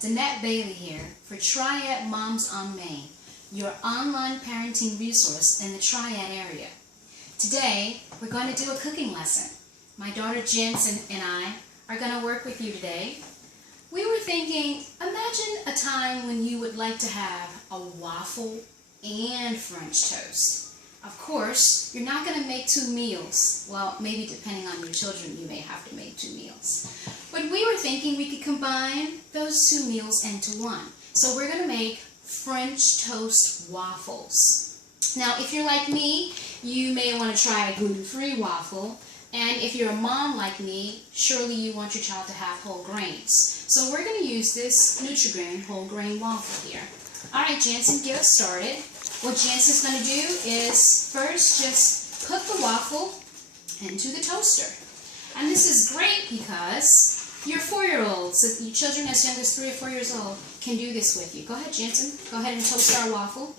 Dennette Bailey here for Triad Moms on Main, your online parenting resource in the Triad area. Today, we're going to do a cooking lesson. My daughter Jensen and I are going to work with you today. We were thinking, imagine a time when you would like to have a waffle and French toast. Of course, you're not going to make two meals. Well, maybe depending on your children, you may have to make two meals. But we were thinking we could combine those two meals into one. So we're going to make French toast waffles. Now, if you're like me, you may want to try a gluten-free waffle. And if you're a mom like me, surely you want your child to have whole grains. So we're going to use this Nutri-Grain whole grain waffle here. All right, Jensen, get us started. What Jensen's going to do is first just put the waffle into the toaster. And this is great because your 4-year-olds, your children as young as 3 or 4 years old, can do this with you. Go ahead, Jensen. Go ahead and toast our waffle.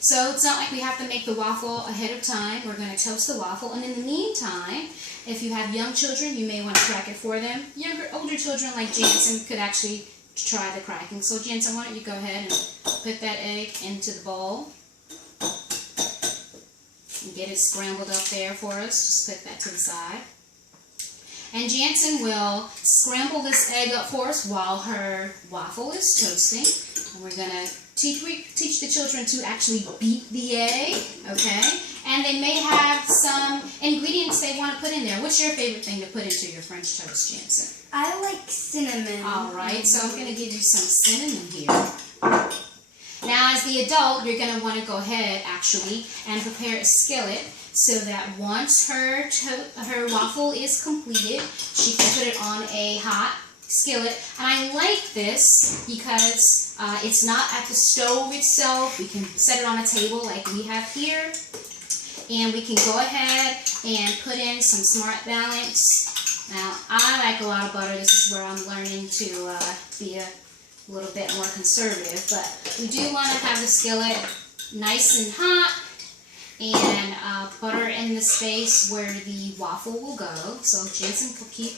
So it's not like we have to make the waffle ahead of time. We're going to toast the waffle. And in the meantime, if you have young children, you may want to crack it for them. Older children like Jensen could actually try the cracking. So Jensen, why don't you go ahead and put that egg into the bowl. And get it scrambled up there for us. Just put that to the side. And Jensen will scramble this egg up for us while her waffle is toasting. And we're going to teach the children to actually beat the egg, okay? And they may have some ingredients they want to put in there. What's your favorite thing to put into your French toast, Jensen? I like cinnamon. All right, so I'm going to give you some cinnamon here. Now, as the adult, you're going to want to go ahead, actually, and prepare a skillet so that once her waffle is completed, she can put it on a hot skillet. And I like this because it's not at the stove itself. We can set it on a table like we have here. And we can go ahead and put in some Smart Balance. Now, I like a lot of butter. This is where I'm learning to be a little bit more conservative. But we do want to have the skillet nice and hot and butter in the space where the waffle will go. So Jensen will keep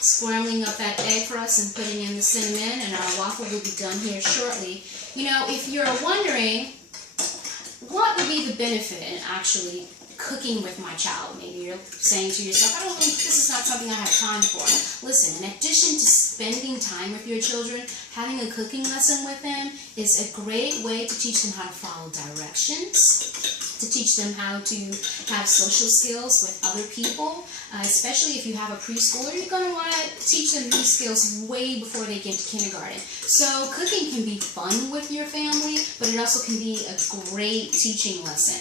scrambling up that egg for us and putting in the cinnamon, and our waffle will be done here shortly. You know, if you're wondering what would be the benefit in actually cooking with my child, maybe you're saying to yourself, I don't think this is not something I have time for. Listen, in addition to spending time with your children, having a cooking lesson with them is a great way to teach them how to follow directions, to teach them how to have social skills with other people, especially if you have a preschooler. You're going to want to teach them these skills way before they get to kindergarten. So cooking can be fun with your family, but it also can be a great teaching lesson.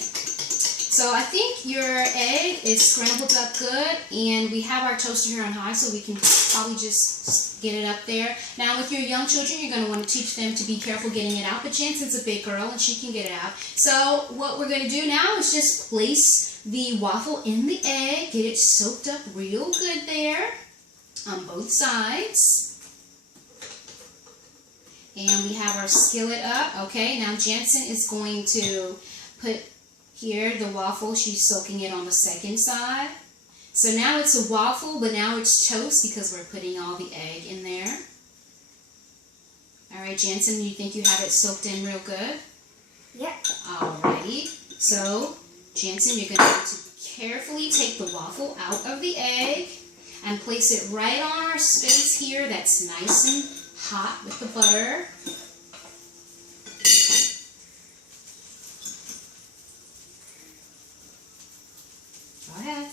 So I think your egg is scrambled up good, and we have our toaster here on high, so we can probably just get it up there. Now with your young children, you're going to want to teach them to be careful getting it out, but Jensen's a big girl and she can get it out. So what we're going to do now is just place the waffle in the egg, get it soaked up real good there on both sides. And we have our skillet up. Okay, now Jensen is going to put here the waffle, she's soaking it on the second side. So now it's a waffle, but now it's toast because we're putting all the egg in there. All right, Jensen, you think you have it soaked in real good? Yep. Alrighty. So, Jensen, you're going to have to carefully take the waffle out of the egg and place it right on our space here that's nice and hot with the butter. Go ahead.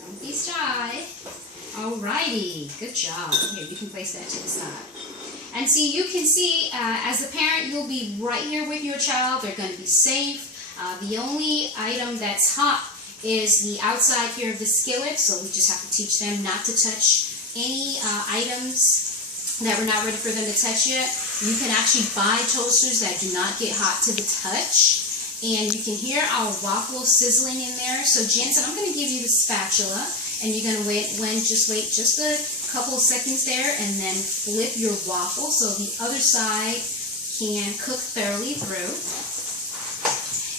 Don't be shy. Alrighty. Good job. Here, you can place that to the side. And see, you can see, as a parent, you'll be right here with your child. They're going to be safe. The only item that's hot is the outside here of the skillet, so we just have to teach them not to touch any items that we're not ready for them to touch yet. You can actually buy toasters that do not get hot to the touch. And you can hear our waffle sizzling in there. So Jensen, I'm going to give you the spatula, and you're going to wait just a couple of seconds there, and then flip your waffle so the other side can cook thoroughly through.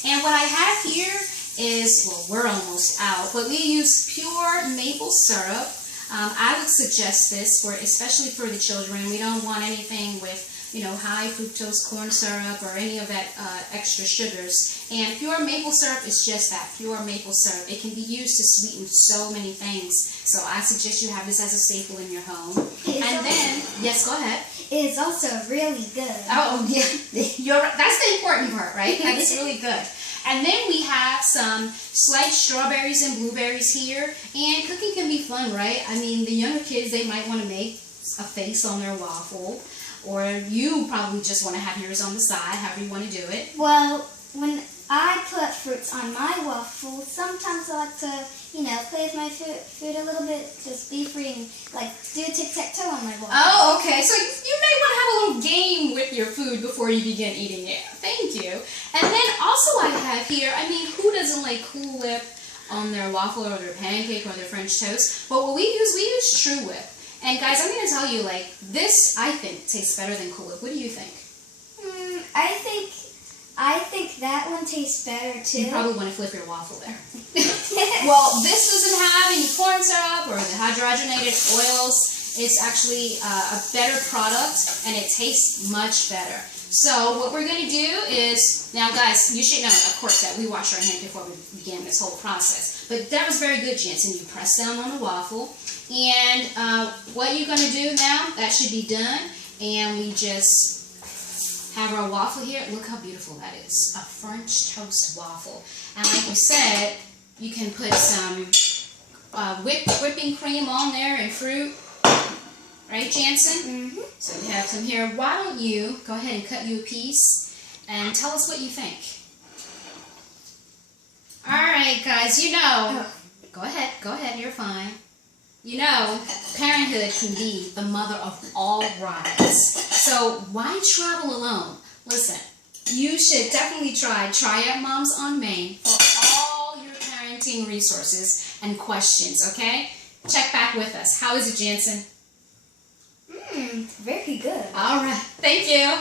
And what I have here is, well, we're almost out, but we use pure maple syrup. I would suggest this for, especially for the children. We don't want anything with, you know, high fructose corn syrup or any of that extra sugars. And pure maple syrup is just that, pure maple syrup. It can be used to sweeten so many things. So I suggest you have this as a staple in your home. And then, yes, go ahead. It is also really good. Oh, yeah. That's the important part, right? That's really good. And then we have some sliced strawberries and blueberries here. And cooking can be fun, right? I mean, the younger kids, they might want to make a face on their waffle. Or you probably just want to have yours on the side, however you want to do it. Well, when I put fruits on my waffle, sometimes I like to, you know, play with my food a little bit, just be free and like do tic-tac-toe on my waffle. Oh, okay. So you may want to have a little game with your food before you begin eating it. Thank you. And then also I have here, I mean, who doesn't like Cool Whip on their waffle or their pancake or their French toast? But what we use True Whip. And guys, I'm going to tell you, like, this, I think, tastes better than Cool Whip. What do you think? I think that one tastes better too. You probably want to flip your waffle there. Well, this doesn't have any corn syrup or the hydrogenated oils. It's actually a better product, and it tastes much better. So what we're going to do is, now guys, you should know, of course, that we wash our hands before we begin this whole process. But that was very good, Jensen. You press down on the waffle. And what you're going to do now, that should be done. And we just have our waffle here. Look how beautiful that is. A French toast waffle. And like we said, you can put some whipping cream on there and fruit. Right, Jansen? Mm-hmm. So we have some here. Why don't you go ahead and cut you a piece and tell us what you think. All right, guys, you know. Go ahead, you're fine. You know, parenthood can be the mother of all rides. So why travel alone? Listen, you should definitely try Triad Moms on Main for all your parenting resources and questions, okay? Check back with us. How is it, Jansen? Very good. All right. Thank you.